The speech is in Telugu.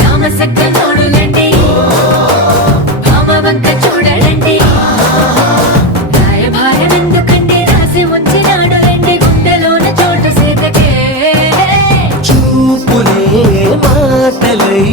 రామసక్కనోడులండి భామవంక చూడలండి రాయభారం ఎందుకండి రాసి ఉంచినాడు రండి గుండెలోన చోటు సీతకే చూపులే మాటలై